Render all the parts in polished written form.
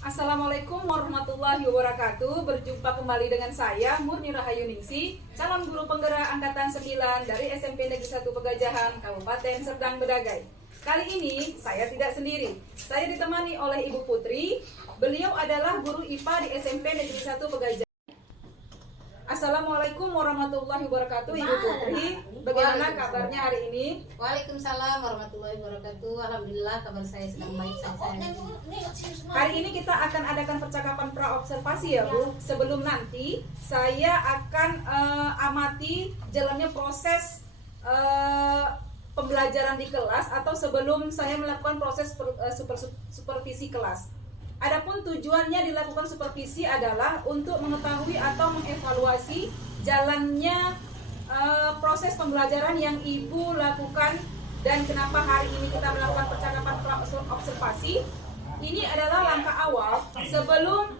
Assalamualaikum warahmatullahi wabarakatuh. Berjumpa kembali dengan saya Murni Rahayu Ningsi, calon guru penggerak angkatan 9 dari SMP Negeri 1 Pegajahan, Kabupaten Serdang Bedagai. Kali ini saya tidak sendiri. Saya ditemani oleh Ibu Putri. Beliau adalah guru IPA di SMP Negeri 1 Pegajahan. Assalamualaikum warahmatullahi wabarakatuh, Ibu Putri. Bagaimana kabarnya hari ini? Waalaikumsalam warahmatullahi wabarakatuh. Alhamdulillah kabar saya sedang baik. Hari ini kita akan adakan percakapan pra-observasi ya Bu. Sebelum nanti saya akan amati jalannya proses pembelajaran di kelas atau sebelum saya melakukan proses supervisi kelas. Adapun tujuannya dilakukan supervisi adalah untuk mengetahui atau mengevaluasi jalannya proses pembelajaran yang Ibu lakukan dan kenapa hari ini kita melakukan percakapan observasi. Ini adalah langkah awal sebelum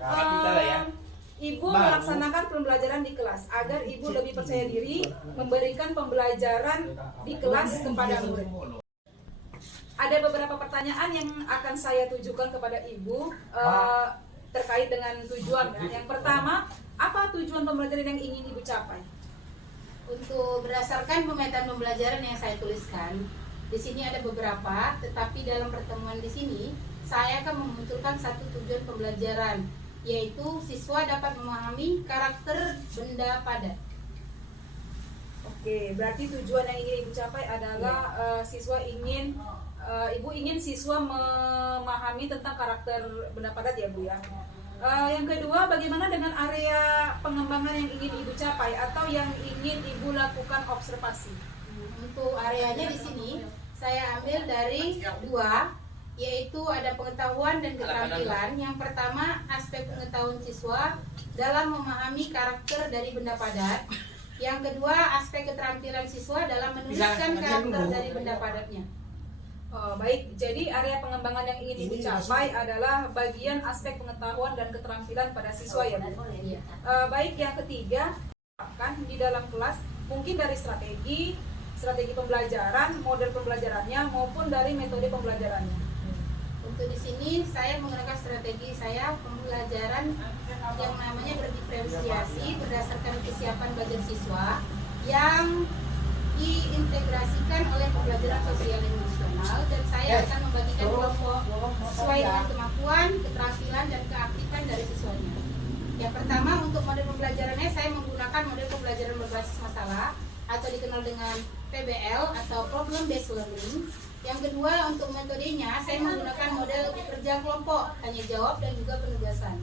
Ibu melaksanakan pembelajaran di kelas agar Ibu lebih percaya diri memberikan pembelajaran di kelas kepada murid. Ada beberapa pertanyaan yang akan saya tujukan kepada Ibu terkait dengan tujuan. Yang pertama, apa tujuan pembelajaran yang ingin Ibu capai? Untuk berdasarkan pemetaan pembelajaran yang saya tuliskan, di sini ada beberapa, tetapi dalam pertemuan di sini saya akan memunculkan satu tujuan pembelajaran, yaitu siswa dapat memahami karakter benda padat. Oke, berarti tujuan yang ingin Ibu capai adalah Ibu ingin siswa memahami tentang karakter benda padat ya Bu ya. Yang kedua, bagaimana dengan area pengembangan yang ingin Ibu capai atau yang ingin Ibu lakukan observasi? Untuk areanya di sini saya ambil dari dua, yaitu ada pengetahuan dan keterampilan. Yang pertama, aspek pengetahuan siswa dalam memahami karakter dari benda padat. Yang kedua, aspek keterampilan siswa dalam menuliskan karakter dari benda padatnya. Baik, jadi area pengembangan yang ingin Ibu capai adalah bagian aspek pengetahuan dan keterampilan pada siswa ya Bu. Baik, yang ketiga, kan di dalam kelas mungkin dari strategi pembelajaran, model pembelajarannya maupun dari metode pembelajarannya. Untuk di sini saya menggunakan strategi saya pembelajaran yang namanya berdiferensiasi berdasarkan kesiapan bagian siswa yang diintegrasikan oleh pembelajaran sosial emosional, dan saya akan membagikan kelompok sesuai dengan kemampuan, keterampilan, dan keaktifan dari siswanya. Yang pertama, untuk model pembelajarannya saya menggunakan model pembelajaran berbasis masalah atau dikenal dengan PBL atau Problem Based Learning. Yang kedua, untuk metodenya saya menggunakan model kerja kelompok, tanya jawab, dan juga penugasan.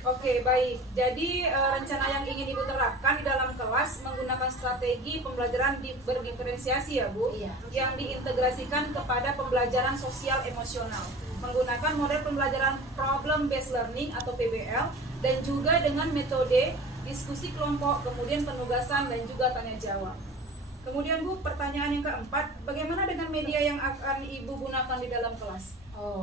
Oke, baik. Jadi rencana yang ingin Ibu terapkan di dalam kelas menggunakan strategi pembelajaran berdiferensiasi ya Bu, Iya. yang diintegrasikan kepada pembelajaran sosial emosional menggunakan model pembelajaran Problem Based Learning atau PBL dan juga dengan metode diskusi kelompok, kemudian penugasan dan juga tanya jawab. Kemudian Bu, pertanyaan yang keempat, bagaimana dengan media yang akan Ibu gunakan di dalam kelas?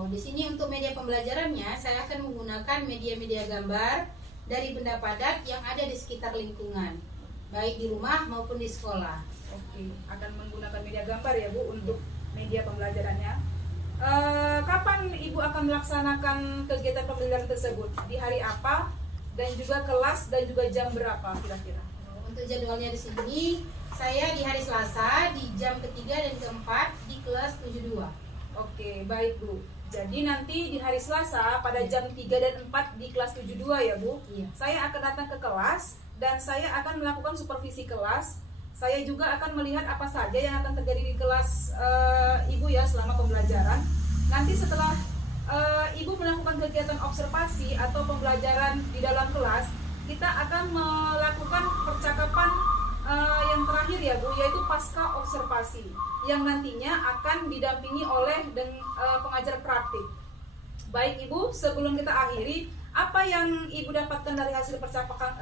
Di sini untuk media pembelajarannya saya akan menggunakan media-media gambar dari benda padat yang ada di sekitar lingkungan, baik di rumah maupun di sekolah. Oke, akan menggunakan media gambar ya Bu untuk media pembelajarannya. Kapan Ibu akan melaksanakan kegiatan pembelajaran tersebut? Di hari apa? Dan juga kelas dan juga jam berapa kira-kira? Untuk jadwalnya di sini saya di hari Selasa di jam ketiga dan keempat di kelas 72. Oke, baik Bu. Jadi nanti di hari Selasa pada jam 3 dan 4 di kelas 72 ya Bu. Iya. Saya akan datang ke kelas dan saya akan melakukan supervisi kelas. Saya juga akan melihat apa saja yang akan terjadi di kelas Ibu ya selama pembelajaran. Nanti setelah Ibu melakukan kegiatan observasi atau pembelajaran di dalam kelas, kita akan melakukan percakapan yang terakhir ya Bu, yaitu pasca observasi yang nantinya akan didampingi oleh pengajar praktik. Baik Ibu, sebelum kita akhiri, apa yang Ibu dapatkan dari hasil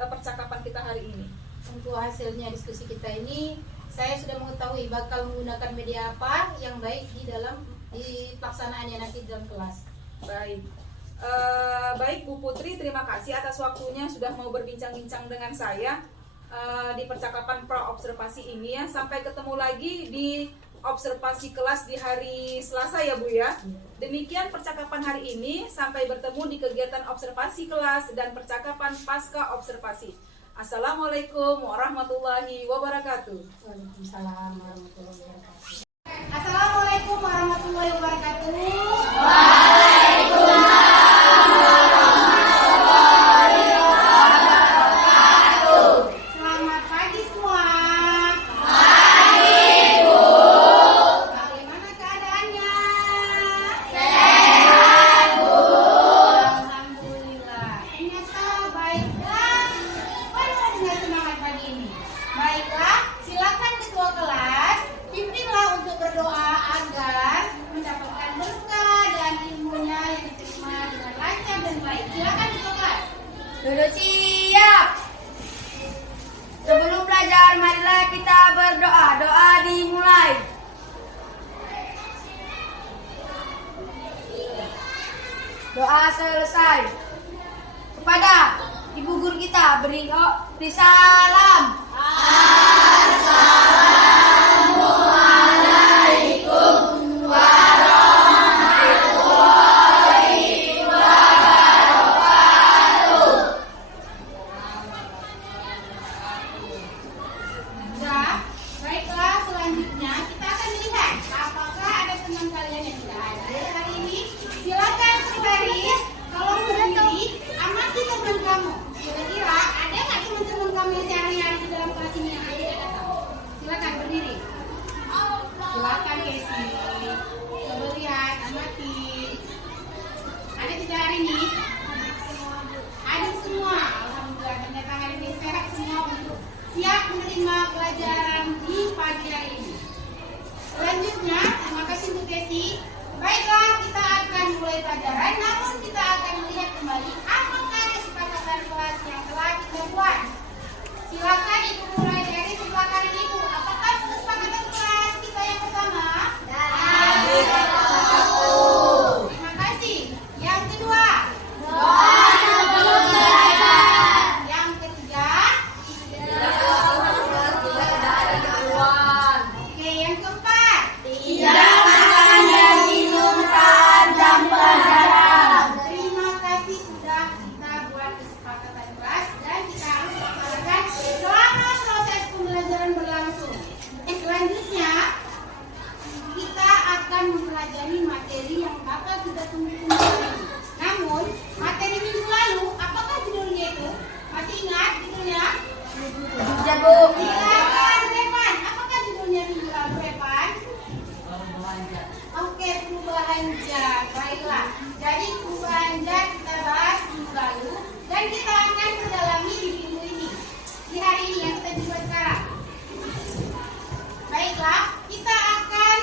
percakapan kita hari ini? Untuk hasilnya diskusi kita ini, saya sudah mengetahui bakal menggunakan media apa yang baik di pelaksanaannya nanti di dalam kelas. Baik. Baik Bu Putri, terima kasih atas waktunya sudah mau berbincang-bincang dengan saya di percakapan pra observasi ini ya. Sampai ketemu lagi di observasi kelas di hari Selasa ya Bu ya. Demikian percakapan hari ini, sampai bertemu di kegiatan observasi kelas dan percakapan pasca observasi. Assalamualaikum warahmatullahi wabarakatuh. Waalaikumsalam warahmatullahi wabarakatuh. Assalamualaikum warahmatullahi wabarakatuh. Selamat pagi semua. Bagaimana keadaannya? Sehat, Bu. Alhamdulillah. Ternyata baik dan penuh dengan semangat pagi ini. Baiklah, silakan ketua kelas pimpinlah untuk berdoa agar mendapatkan berkah dan ilmunya yang diterima dengan lancar dan baik. Silakan ketua kelas. Sudah siap. Sebelum belajar, marilah kita berdoa. Doa dimulai. Doa selesai. Kepada ibu guru kita beri salam. Nah, baiklah, selanjutnya kita akan melihat apakah ada teman kalian yang tidak hadir hari ini. Silakan berbaris. Kalau berdiri, amati teman kamu. Kira-kira ada nggak teman-teman kamu yang sehari-hari di dalam kelas ini yang ada di atas kamu? Silakan berdiri. Silakan Casey. Coba lihat, amati. Ada tidak hari ini? Ada semua. Alhamdulillah, ternyata hari ini sehat semua untuk siap menerima pelajaran di pagi hari ini. Selanjutnya, terima kasih Bu Desi. Baiklah, kita akan mulai pelajaran, namun kita akan melihat kembali apakah kesepakatan kelas yang telah kita buat. Silakan Ibu mulai dari sebelah kanan Ibu. Apakah kesepakatan kelas kita yang pertama? Terima kasih. Yang kedua? Yang ketiga? Oke, yang keempat? Terima kasih sudah kita buat kesepakatan kelas dan kita harus laksanakan selama proses pembelajaran berlangsung. Selanjutnya kita akan mempelajari materi yang bakal kita tunggu kembali. Namun materi minggu lalu, apakah judulnya itu? Masih ingat judulnya? Silakan Repan. Apakah judulnya minggu lalu Repan? Oke, perubahan zat. Baiklah. Jadi perubahan zat kita bahas minggu lalu dan kita akan mendalami di minggu ini. Di hari ini yang kita coba sekarang. Baiklah, kita akan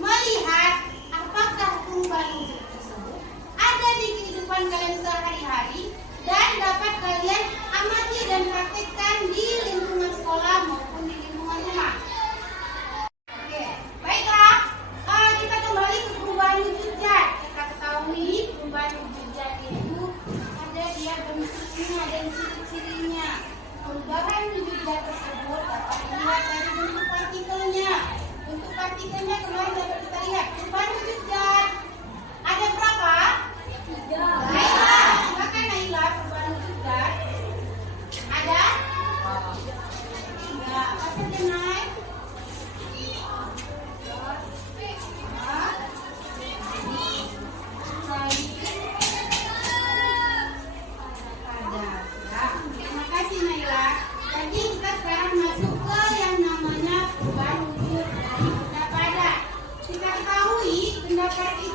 melihat apakah perubahan zat tersebut ada di kehidupan kalian sehari-hari dan dapat kalian amati dan praktekkan di lingkungan sekolah maupun di lingkungan rumah. Oke, baiklah. Kita kembali ke perubahan wujud zat. Kita ketahui perubahan wujud zat itu ada dia bentuknya dan ciri-cirinya. Perubahan wujud zat tersebut dapat dilihat dari bentuk partikelnya. Bentuk partikelnya kemarin dapat kita lihat. Perubahan wujud zat ada berapa? 3. Baiklah, silakan Naila perubahan wujud zat. Ada? 3. Apa saja Nay? Terima kasih Naila. Jadi kita sekarang masuk ke yang namanya perubahan wujud dari benda padat. Kita ketahui benda padat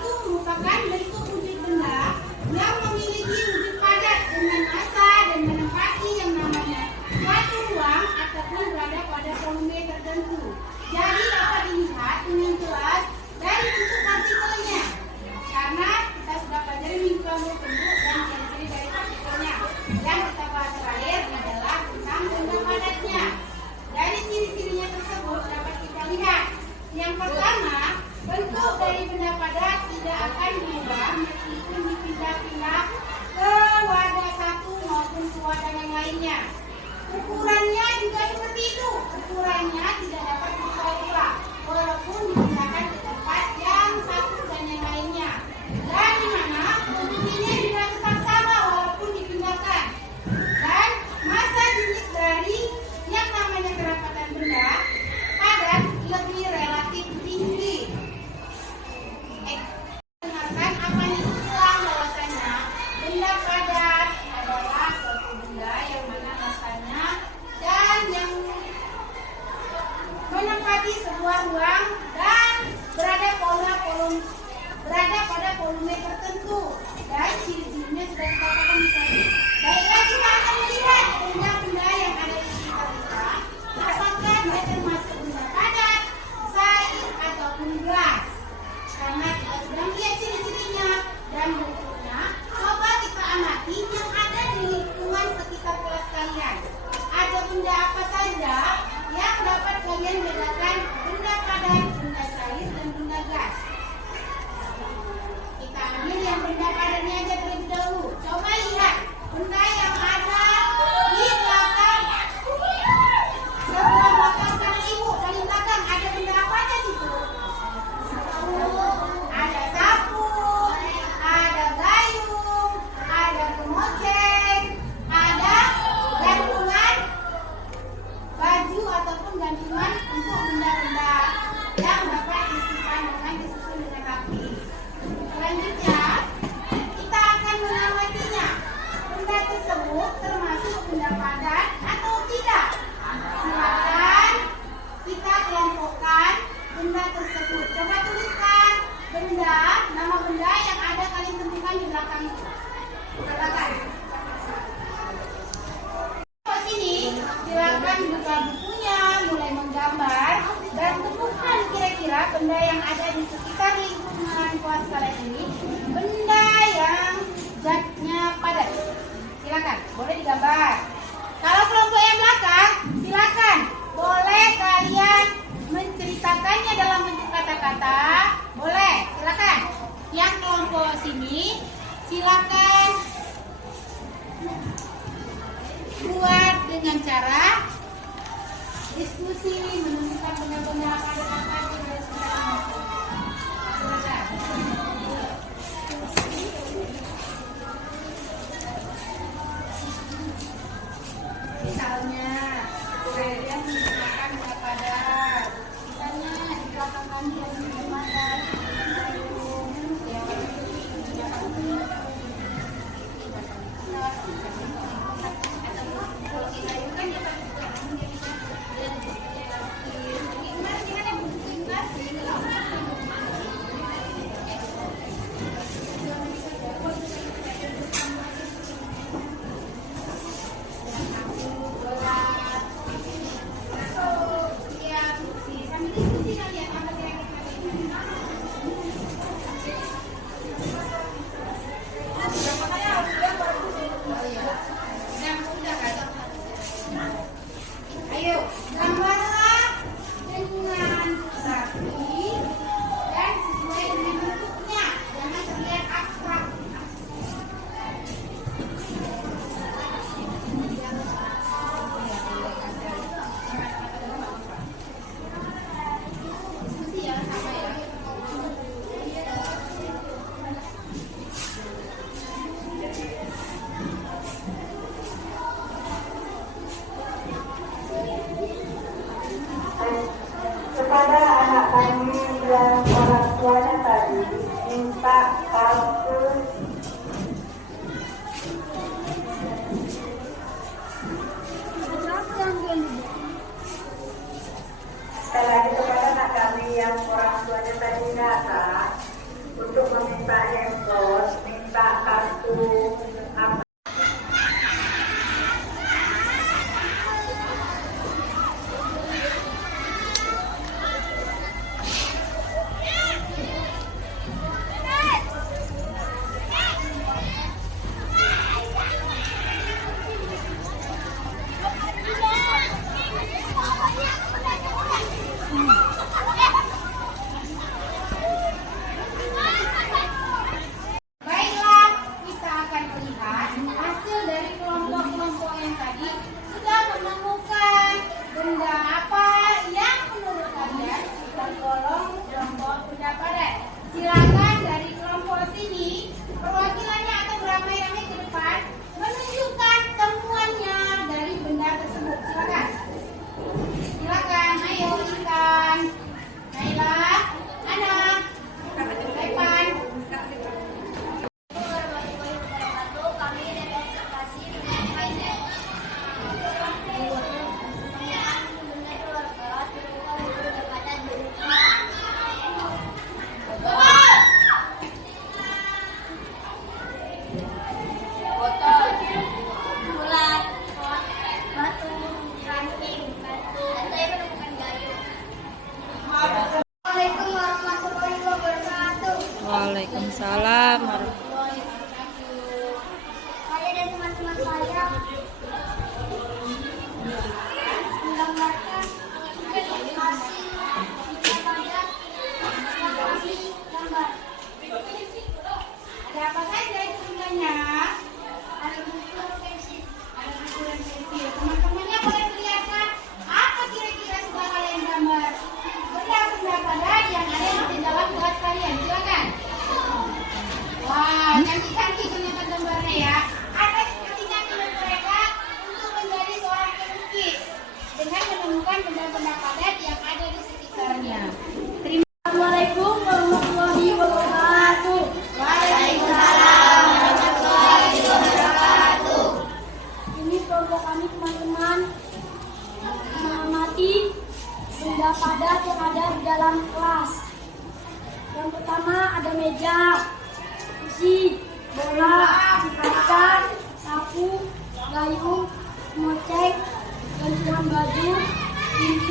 benda padatnya aja terlebih dahulu. Coba lihat benda yang ada di belakang, sebelah belakang kanan ibu, paling belakang ada benda apa aja situ? Ada sapu, ada gayung, ada kemoceng, ada gantungan baju ataupun gantungan untuk benda-benda yang dapat disimpan dengan disusun dengan rapi. Selanjutnya, kita akan mengamatinya. Benda tersebut termasuk benda padat atau tidak? Silakan kita kelompokkan benda tersebut. Coba tuliskan benda, nama benda yang ada kalian tentukan di belakang itu. Silakan. Sini, silakan buka bukunya, mulai menggambar dan tentukan kira-kira benda yang ada di sekitar lingkungan kelas kalian ini, benda yang zatnya padat. Silakan, boleh digambar. Kalau kelompok yang belakang, silakan boleh kalian menceritakannya dalam bentuk kata-kata. Boleh, silakan. Yang kelompok sini, silakan buat dengan cara diskusi, menunjukkan benda-benda padat apa yang ada di sekitar. Silakan. Misalnya, kalian menggunakan benda padat. Misalnya di belakang kami ada benda padat.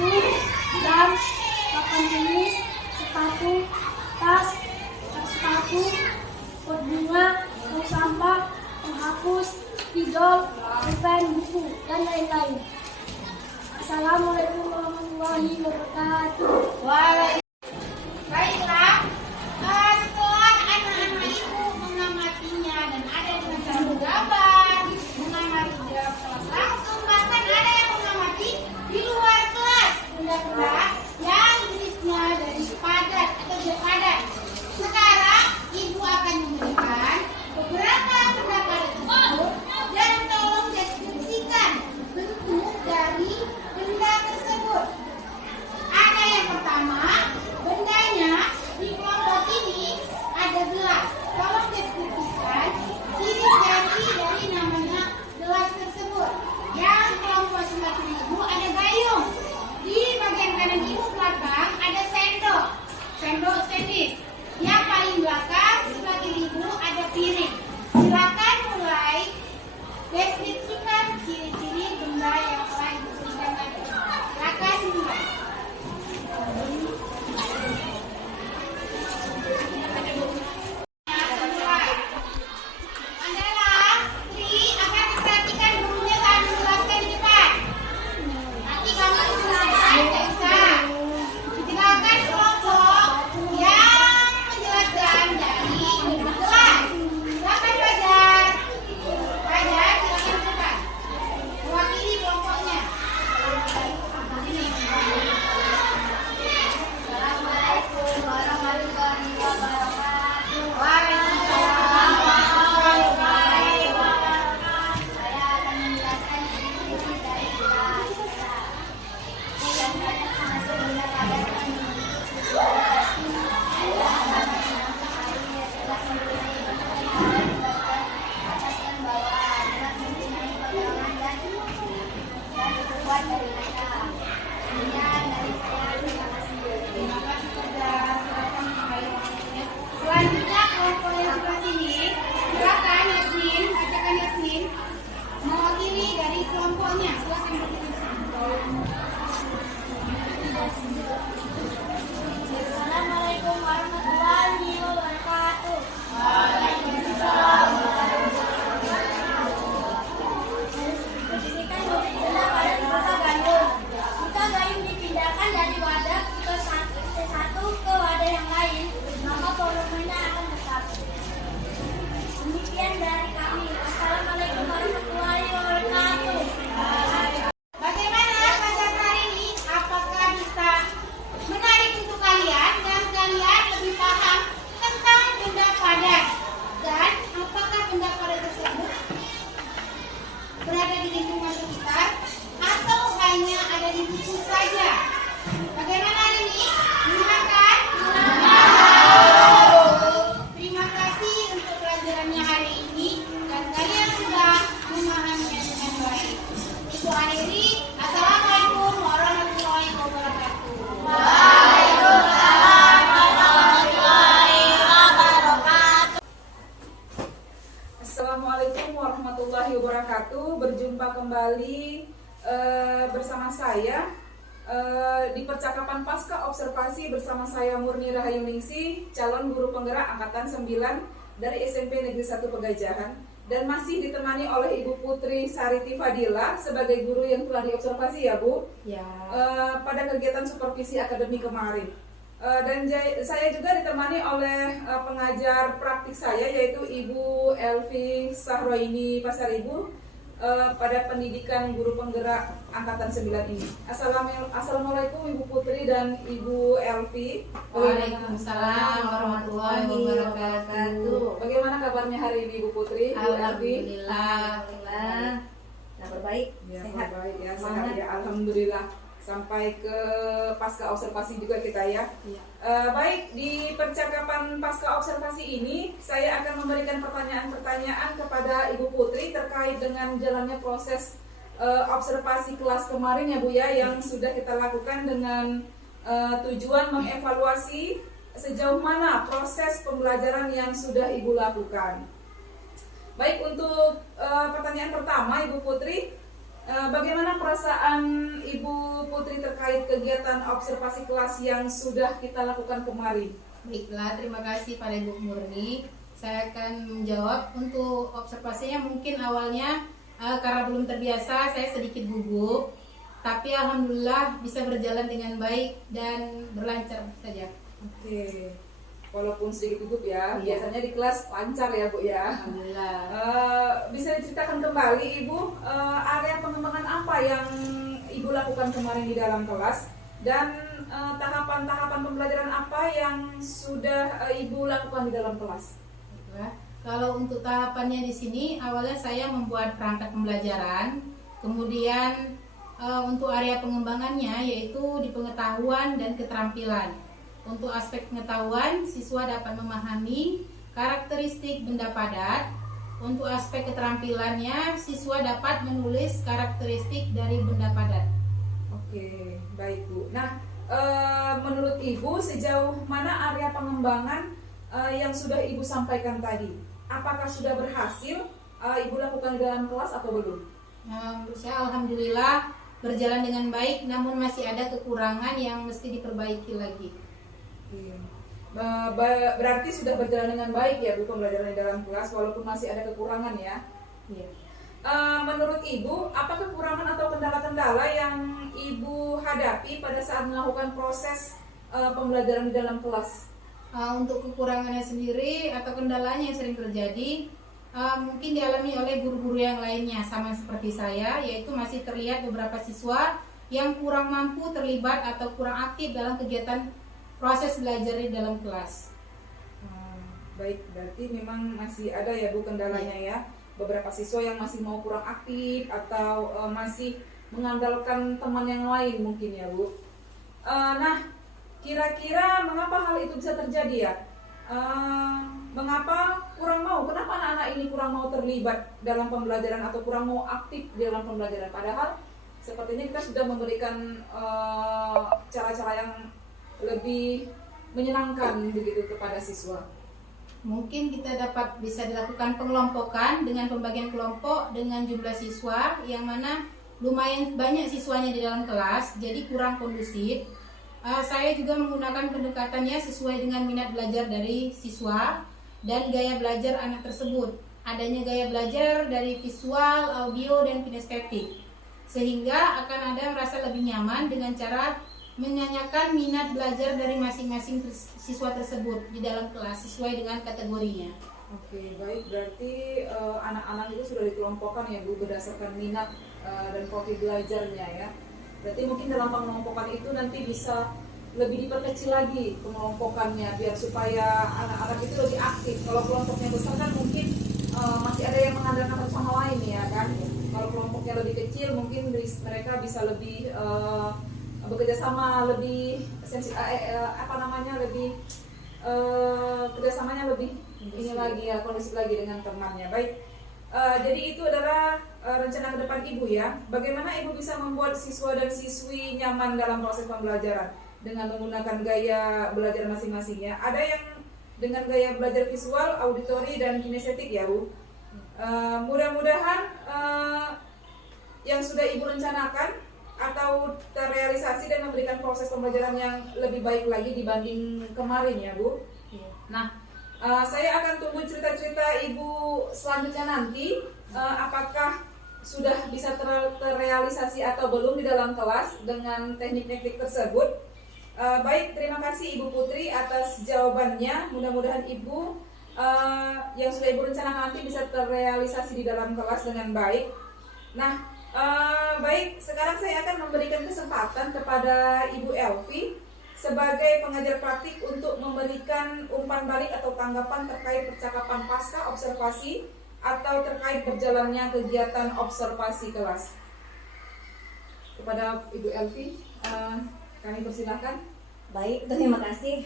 buku, jam, papan tulis, sepatu, tas, sepatu, pot bunga, tong sampah, penghapus, spidol, pulpen, buku, dan lain-lain. Assalamualaikum warahmatullahi wabarakatuh. Baiklah, setelah anak-anak itu mengamatinya dan ada dengan cara menggambar, mengamati di dalam kelas langsung, bahkan ada yang mengamati di luar kelas benda-benda yang jenisnya dari padat atau berpadat. Sekarang ibu akan memberikan beberapa benda tersebut dan tolong deskripsikan bentuk dari benda tersebut. Ada yang pertama, bendanya di kelompok ini ada gelas. Tolong deskripsikan ciri-ciri dari namanya gelas tersebut. Yang kelompok sebelah kiri ibu ada gayung. Di bagian kanan ibu belakang ada sendok. Sendok stainless. Yang paling belakang sebelah kiri ibu ada piring. Silakan mulai deskripsikan ciri-ciri benda yang telah ibu berikan tadi. Silakan dimulai. Adalah Tri akan diperhatikan gurunya saat menjelaskan di depan. Nanti kamu selesai, tidak bisa. Silakan kelompok yang menjelaskan dari kelas. Silakan Fajar. Fajar, silakan ke depan. Mewakili kelompoknya. Ini. Assalamualaikum warahmatullahi wabarakatuh. Waalaikumsalam warahmatullahi wabarakatuh. Saya akan menjelaskan ciri-ciri dari gelas. Yang banyak termasuk benda padat dan gelas mempunyai bentuk yang atas dan bawah. Gelas mempunyai potongan dan terbuat dari kaca. Sekian dari saya, terima kasih. Terima kasih Fajar. Silakan kembali waktunya. Selanjutnya kelompok yang sebelah sini, silakan Yasmin, bacakan Yasmin mewakili dari kelompoknya. Silakan Assalamualaikum warahmatullahi wabarakatuh. Disinikan bentuk benda padat berupa gayung. Jika gayung dipindahkan dari wadah ke satu ke wadah yang lain, maka volumenya akan tetap. Demikian dari kami. Assalamualaikum warahmatullahi wabarakatuh. Bagaimana pelajaran hari ini? Apakah bisa menarik untuk kalian dan kalian lebih paham tentang benda padat? Dan apakah benda padat tersebut berada di lingkungan sekitar atau hanya ada di buku saja? Bagaimana hari ini? Menyenangkan? Terima kasih untuk pelajarannya hari ini dan kalian sudah memahaminya dengan baik. Ibu akhiri, Assalamualaikum warahmatullahi wabarakatuh. Assalamualaikum warahmatullahi wabarakatuh. Berjumpa kembali bersama saya di percakapan pasca observasi bersama saya Murni Rahayuningsih, calon guru penggerak angkatan 9 dari SMP Negeri 1 Pegajahan, dan masih ditemani oleh Ibu Putri Sariti Fadila sebagai guru yang telah diobservasi ya Bu, pada kegiatan supervisi akademi kemarin. Dan saya juga ditemani oleh pengajar praktik saya yaitu Ibu Elvi Sahroini Pasaribu pada pendidikan guru penggerak angkatan 9 ini. Assalamualaikum Ibu Putri dan Ibu Elvi. Waalaikumsalam warahmatullahi wabarakatuh. Bagaimana kabarnya hari ini Ibu Putri? Bu Elvi? Alhamdulillah. Kabar baik, Ya, sehat. baik ya, sehat ya, alhamdulillah. Sampai ke pasca observasi juga kita ya. Baik, di percakapan pasca observasi ini saya akan memberikan pertanyaan-pertanyaan kepada Ibu Putri terkait dengan jalannya proses observasi kelas kemarin ya Bu ya, yang sudah kita lakukan dengan tujuan mengevaluasi sejauh mana proses pembelajaran yang sudah Ibu lakukan. Baik, untuk pertanyaan pertama Ibu Putri, Bagaimana perasaan Ibu Putri terkait kegiatan observasi kelas yang sudah kita lakukan kemarin? Baiklah, terima kasih pada Ibu Murni. Saya akan menjawab. Untuk observasinya mungkin awalnya karena belum terbiasa saya sedikit gugup, tapi alhamdulillah bisa berjalan dengan baik dan berlancar saja. Oke, walaupun sedikit gugup ya, Iya. biasanya di kelas lancar ya Bu ya. Alhamdulillah. Bisa diceritakan kembali Ibu, area pengembangan apa yang Ibu lakukan kemarin di dalam kelas, dan tahapan-tahapan pembelajaran apa yang sudah Ibu lakukan di dalam kelas? Baiklah. Kalau untuk tahapannya di sini, awalnya saya membuat perangkat pembelajaran, kemudian untuk area pengembangannya yaitu di pengetahuan dan keterampilan. Untuk aspek pengetahuan, siswa dapat memahami karakteristik benda padat. Untuk aspek keterampilannya, siswa dapat menulis karakteristik dari benda padat. Oke, baik Bu. Nah, menurut Ibu sejauh mana area pengembangan yang sudah Ibu sampaikan tadi? Apakah sudah berhasil Ibu lakukan di dalam kelas atau belum? Menurut saya alhamdulillah berjalan dengan baik, namun masih ada kekurangan yang mesti diperbaiki lagi. Oke. Berarti sudah berjalan dengan baik ya Bu pembelajaran di dalam kelas, walaupun masih ada kekurangan ya. Iya. Menurut Ibu, apa kekurangan atau kendala-kendala yang Ibu hadapi pada saat melakukan proses pembelajaran di dalam kelas? Untuk kekurangannya sendiri atau kendalanya yang sering terjadi, mungkin dialami oleh guru-guru yang lainnya sama seperti saya, yaitu masih terlihat beberapa siswa yang kurang mampu terlibat atau kurang aktif dalam kegiatan proses belajar di dalam kelas. Baik, berarti memang masih ada ya Bu kendalanya ya. Beberapa siswa yang masih mau kurang aktif atau masih mengandalkan teman yang lain mungkin ya Bu. Nah, kira-kira mengapa hal itu bisa terjadi ya? Mengapa kurang mau? Kenapa anak-anak ini kurang mau terlibat dalam pembelajaran atau kurang mau aktif di dalam pembelajaran? Padahal sepertinya kita sudah memberikan cara-cara yang lebih menyenangkan begitu kepada siswa. Mungkin kita bisa dilakukan pengelompokan dengan pembagian kelompok dengan jumlah siswa yang mana lumayan banyak siswanya di dalam kelas, jadi kurang kondusif. Saya juga menggunakan pendekatannya sesuai dengan minat belajar dari siswa dan gaya belajar anak tersebut. Adanya gaya belajar dari visual, audio, dan kinestetik, sehingga akan ada merasa lebih nyaman dengan cara menyanyikan minat belajar dari masing-masing siswa tersebut di dalam kelas sesuai dengan kategorinya. Oke, baik. Berarti anak-anak itu sudah dikelompokkan ya Bu berdasarkan minat dan profil belajarnya ya. Berarti mungkin dalam pengelompokan itu nanti bisa lebih diperkecil lagi pengelompokannya biar supaya anak-anak itu lebih aktif. Kalau kelompoknya besar kan mungkin masih ada yang mengandalkan satu sama lain ya kan. Kalau kelompoknya lebih kecil mungkin mereka bisa lebih bekerja sama, lebih lebih kerjasamanya lebih ini lagi ya, kondusif lagi dengan temannya. Baik, jadi itu adalah rencana ke depan Ibu ya. Bagaimana Ibu bisa membuat siswa dan siswi nyaman dalam proses pembelajaran dengan menggunakan gaya belajar masing-masingnya. Ada yang dengan gaya belajar visual, auditori, dan kinestetik ya Bu. Mudah-mudahan yang sudah Ibu rencanakan atau terrealisasi dan memberikan proses pembelajaran yang lebih baik lagi dibanding kemarin ya Bu. Nah, saya akan tunggu cerita-cerita Ibu selanjutnya nanti, apakah sudah bisa terrealisasi atau belum di dalam kelas dengan teknik-teknik tersebut. Baik, terima kasih Ibu Putri atas jawabannya. Mudah-mudahan Ibu yang sudah Ibu rencanakan nanti bisa terrealisasi di dalam kelas dengan baik. Nah, baik, sekarang saya akan memberikan kesempatan kepada Ibu Elvi sebagai pengajar praktik untuk memberikan umpan balik atau tanggapan terkait percakapan pasca observasi atau terkait berjalannya kegiatan observasi kelas. Kepada Ibu Elvi, kami persilahkan. Baik, terima kasih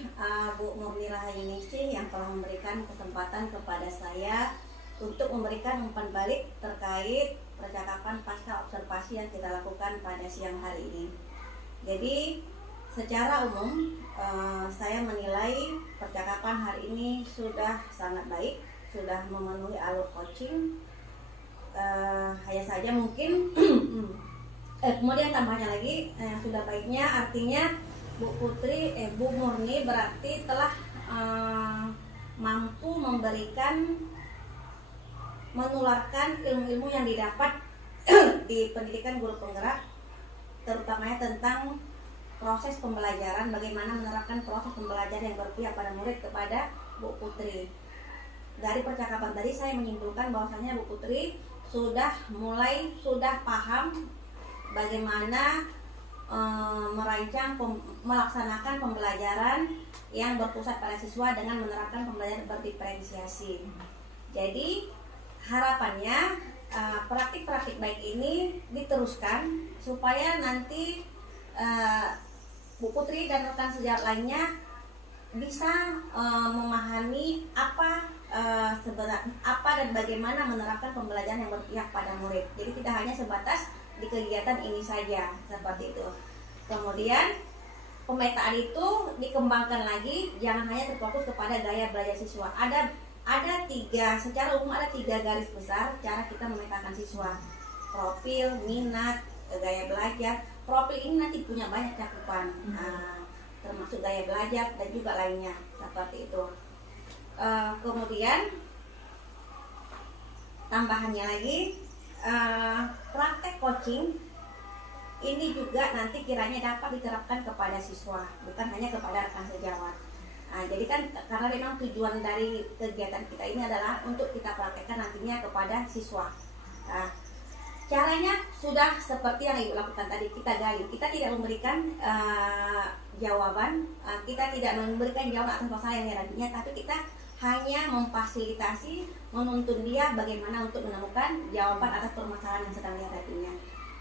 Bu Murni Rahayuningsih yang telah memberikan kesempatan kepada saya untuk memberikan umpan balik terkait percakapan pasca observasi yang kita lakukan pada siang hari ini. Jadi secara umum saya menilai percakapan hari ini sudah sangat baik, sudah memenuhi alur coaching. hanya saja mungkin kemudian tambahnya lagi sudah baiknya, artinya Bu Murni berarti telah mampu menularkan ilmu-ilmu yang didapat di pendidikan guru penggerak, terutamanya tentang proses pembelajaran, bagaimana menerapkan proses pembelajaran yang berpihak pada murid kepada Bu Putri. Dari percakapan tadi saya menyimpulkan bahwasanya Bu Putri sudah paham bagaimana melaksanakan pembelajaran yang berpusat pada siswa dengan menerapkan pembelajaran berdiferensiasi. Jadi harapannya praktik-praktik baik ini diteruskan supaya nanti Bu Putri dan rekan sejawat lainnya bisa memahami apa dan bagaimana menerapkan pembelajaran yang berpihak pada murid. Jadi tidak hanya sebatas di kegiatan ini saja, seperti itu. Kemudian pemetaan itu dikembangkan lagi, jangan hanya terfokus kepada gaya belajar siswa. Secara umum ada tiga garis besar cara kita memetakan siswa: profil, minat, gaya belajar. Profil ini nanti punya banyak cakupan, termasuk gaya belajar dan juga lainnya, seperti itu. Kemudian tambahannya lagi, praktek coaching ini juga nanti kiranya dapat diterapkan kepada siswa, bukan hanya kepada rekan sejawat. Jadi kan karena memang tujuan dari kegiatan kita ini adalah untuk kita praktekkan nantinya kepada siswa. Caranya sudah seperti yang Ibu lakukan tadi, kita gali. Kita tidak memberikan jawaban, kita tidak memberikan jawaban atas masalah yang dihadapinya, tapi kita hanya memfasilitasi, menuntun dia bagaimana untuk menemukan jawaban atas permasalahan yang sedang dihadapinya.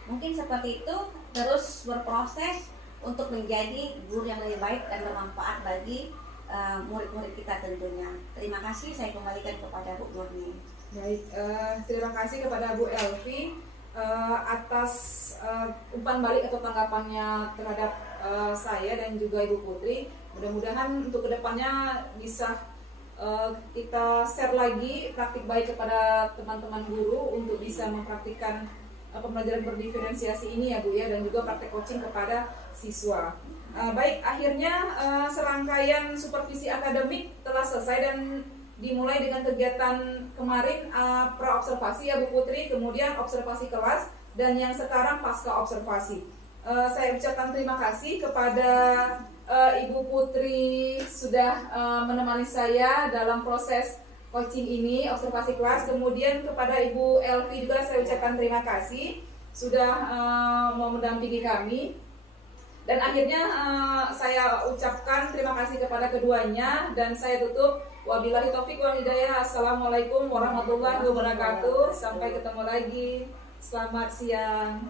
Mungkin seperti itu, terus berproses untuk menjadi guru yang lebih baik dan bermanfaat bagi murid-murid kita tentunya. Terima kasih, saya kembalikan kepada Bu Murni. Baik, terima kasih kepada Bu Elvi atas umpan balik atau tanggapannya terhadap saya dan juga Ibu Putri. Mudah-mudahan untuk kedepannya bisa kita share lagi praktik baik kepada teman-teman guru untuk bisa mempraktikkan pembelajaran berdiferensiasi ini ya Bu ya, dan juga praktik coaching kepada siswa. Baik, akhirnya serangkaian supervisi akademik telah selesai dan dimulai dengan kegiatan kemarin pra-observasi ya Bu Putri, kemudian observasi kelas, dan yang sekarang pasca observasi. Saya ucapkan terima kasih kepada Ibu Putri sudah menemani saya dalam proses coaching ini, observasi kelas. Kemudian kepada Ibu Elvi juga saya ucapkan terima kasih sudah mau mendampingi kami. Dan akhirnya saya ucapkan terima kasih kepada keduanya dan saya tutup. Wabillahi taufiq wal hidayah. Assalamualaikum warahmatullahi wabarakatuh. Sampai ketemu lagi. Selamat siang.